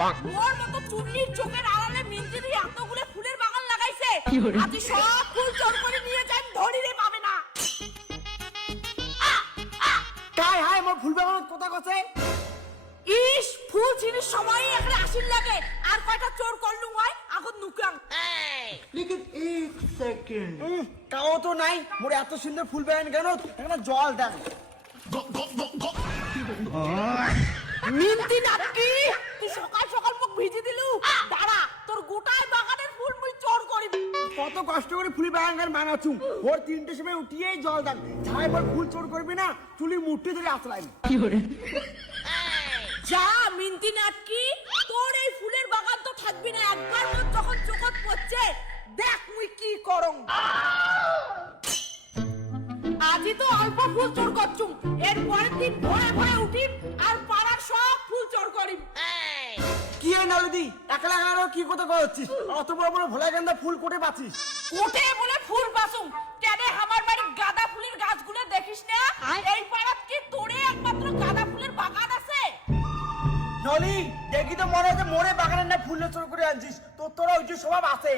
মোর মতো চুন্নির চোখের আড়ালে মিন্দিরি এতগুলো ফুলের বাগান লাগাইছে আজ সব ফুল চোর করে নিয়ে যান ধরিরে পাবে না। কাই হাই মোর ফুল বাগানত কথা কছে ইস ফুল চিনির সময় এখানে আসিল লাগে আর কয়টা চোর করলু হয় আগত নুকাং। লেকিন এক সেকেন্ড কাও তো নাই মোর এত সুন্দর ফুল বাগান কেন এখানে জল দেন মিন্তি নাকি তুই সকাল সকাল মুখ ভিজে দিলু দাঁড়া তোর গোটায় বাগানের ফুল মুই চোর করিব। কত কষ্ট করে ফুল বাগান বানাচ্ছু ভোর 3টের সময় উঠিয়েই জল দেন ছাই পর ফুল চোর করবি না চুলি মুঠি ধরে আসলাই যা মিন্তি নাটকি তোর এই ফুলের বাগান তো থাকবি না একবার মোর যখন চোখত পড়ছে দেখ মুই কি করং। আজি তো অল্প ফুল চোর করছুম এর পরের দিন ভোরে ভোরে উঠিম আর পাড়ার সব ফুল চোর করিম। কি এই নলদি একলা একলা কি কথা করছিস অত বড় বড় ভোলা গেন্দা ফুল কোটে পাচ্ছিস কোটে বলে ফুল পাসুম কেনে আমার বাড়ির গাঁদা ফুলের গাছগুলো দেখিস না এই পাড়াত কি তোরে একমাত্র গাঁদা ফুলের বাগান আছে? নলি দেখি তো মনে হচ্ছে মোরে বাগানের না ফুল চোর করে আনছিস তোরা ওই যে স্বভাব আছে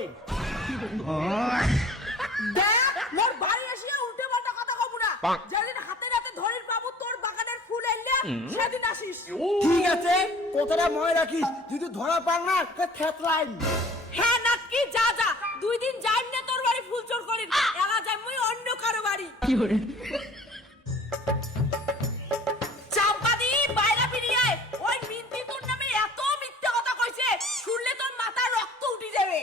দেখ মোর বাড়ি এসে উল্টে পাল্টা কথা কব না যেদিন হাতে নাতে ধরির পাবো তোর বাগানের ফুল এলে সেদিন আসিস। ঠিক আছে কথাটা মনে রাখিস যদি ধরা পান না থেতলাইন। হ্যাঁ নাকি যা যা 2 দিন যাইম না তোর বাড়ি ফুল চোর করিস এলা যাই মুই অন্য কারো বাড়ি। চাম্পাদি বাইরা ফিরিয়ে ওই মিন্তি তোর নামে এত মিথ্যা কথা কইছে শুনলে তোর মাথার রক্ত উঠি যাবে।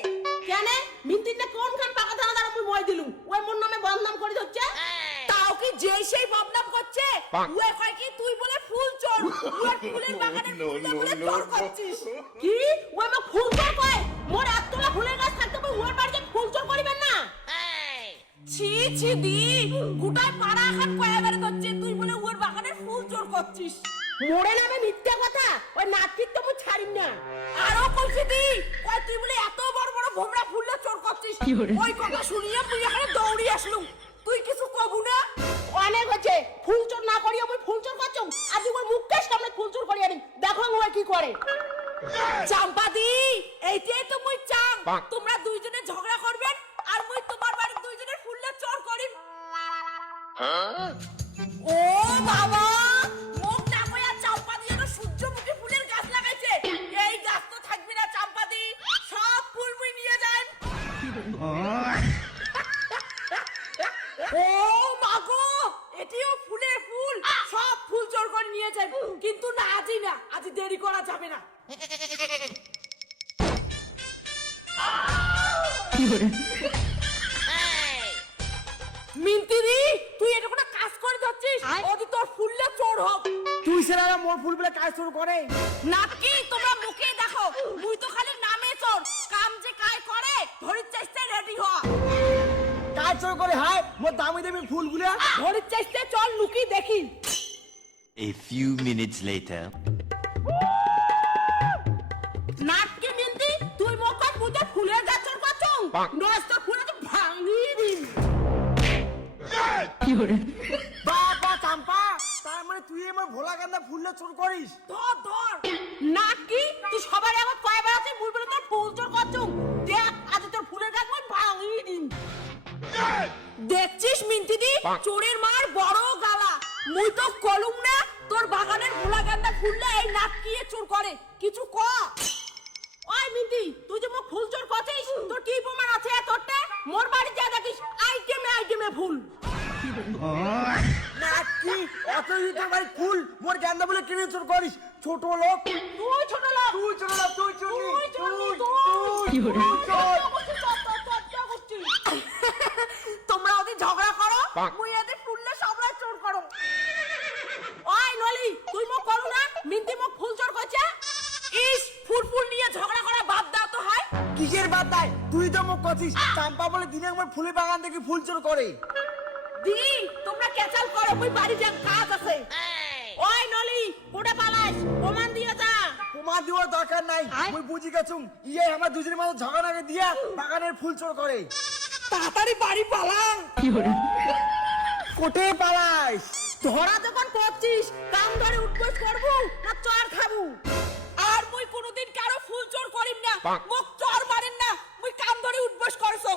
কেন মিন্তির না কোনখান পাকা দানা দানা মুই মই দিলু ওই মোর নামে বদনাম করে হচ্ছে তাও কি যেই সেই বদনাম করছে ওই কয় কি তুই বলে ফুল চোর ওই ফুলের বাগানের ফুল বলে চোর করছিস। কি ওই মা ফুল চোর কয় মোর এতটা ফুলের গাছ থাকতে মুই ওর বাড়িতে ফুল চোর করিবেন না। ছি ছি দি গোটায় পাড়া এখন কয়াবারে করছে তুই বলে ওর বাগানের ফুল চোর করছিস। মোরে নামে মিথ্যা কথা ওই নাটকির তো মুই ছাড়িম না। আরো কইছি দি কয় তুই বলে এত বড় বড় ভোমরা ফুললে চোর করছিস ওই কথা শুনিয়ে তুই এখানে দৌড়ি আসলুম তুই কিছু কবু না। অনেক হচ্ছে ফুল চোর না করিও মুই ফুল চোর করছুম আজ ওই মুখের সামনে ফুল চোর করি আনিম দেখো ওই কি করে। চাম্পাদি এইটাই তো মুই চাং তোমরা দুইজনে ঝগড়া করবেন আর মুই তোমার বাড়ির দুইজনের ফুললে চোর করিম। ও বাবা মুখ না কইয়া চাম্পাদি যেন সূর্যমুখী ফুলের গাছ লাগাইছে এই গাছ তো থাকবি না চাম্পাদি সব ফুল মুই নিয়ে যান। ও মাগো এটিও ফুলের ফুল সব ফুল চোর করে নিয়ে যান কিন্তু না আজই না আজ দেরি করা যাবে না। মিন্তিরি তুই এটা কোনো কাজ করে যাচ্ছিস ওদি তোর ফুললে চোর হোক। তুই সেরা মোর ফুল বলে কাজ শুরু করে নাকি তোমরা মুখে দেখো মুই তো খালি নামে চোর কাম যে কাজ করে ধরির চাইতে রেডি হ। কাজ শুরু করে হাই মোর দামি দামি ফুলগুলা ধরির চাইতে চল লুকি দেখি। A few minutes later. নাটকে মিন্তি তুই মুখ বুঝে ফুলের গাছ চোর করছং নষ্ট ফুলে তো ভাঙি দিন। বাবা চাম্পা তার মানে তুই আমার ভোলা গান্দা ফুললে চোর করিস ধর ধর নাকি তুই সবার আগত কয়বার আছে মুই বলে তোর ফুল চোর করছং দেখ আজ তোর ফুলের গাছ মই ভাঙি দিন। দেখছিস মিন্তিদি চোরের মার বড় গালা মুই তো কলুম না তোর বাগানের ভোলা গান্দা ফুললে এই নাটকিয়ে চোর করে কিছু ক। ওই মিন্তি তুই যে মুখ ফুল চোর করছিস তোর কি প্রমাণ আছে তোরতে মোর বাড়ি যা দেখিস আইটেমে আইটেমে ফুল। নাকি এত তোর ভাই ফুল মোর গান্দা বলে কিনে চোর করিস ছোট লোক তুই ছোট লোক তুই ছোট লোক তুই চুরি তুই চুরি, তোমরা ওদের ঝগড়া করো মুই এদের ফুললে সবরা চোর করো। ওই নলি তুই মুখ করু না মিন্তি মুখ ফুল চোর করছে। ইস ফুল ফুল নিয়ে ঝগড়া করা বাদ দাও তো হয়। কিসের বাদ দেয় তুই তো মুখ করছিস চাম্পা বলে দিনে একবার ফুলের বাগান থেকে ফুল চোর করে দি তোমরা কেচাল করো মুই বাড়ি যান কাজ আছে। ওই নলি কোড়ে পালাস প্রমাণ দিয়ে যা। প্রমাণ দেওয়ার দরকার নাই মুই বুঝি গেছুম ইয়ে আমার দুজনের মধ্যে ঝগড়া লাগে দিয়া বাগানের ফুল চোর করে তাড়াতাড়ি বাড়ি পালাং। কোটে পালাইস ধরা যখন করছিস কাম ধরে উঠবস করবো না চর খাবো। আর মুই কোনোদিন কারো মোক চর মারেন না মুই কাম ধরে উঠবস করছং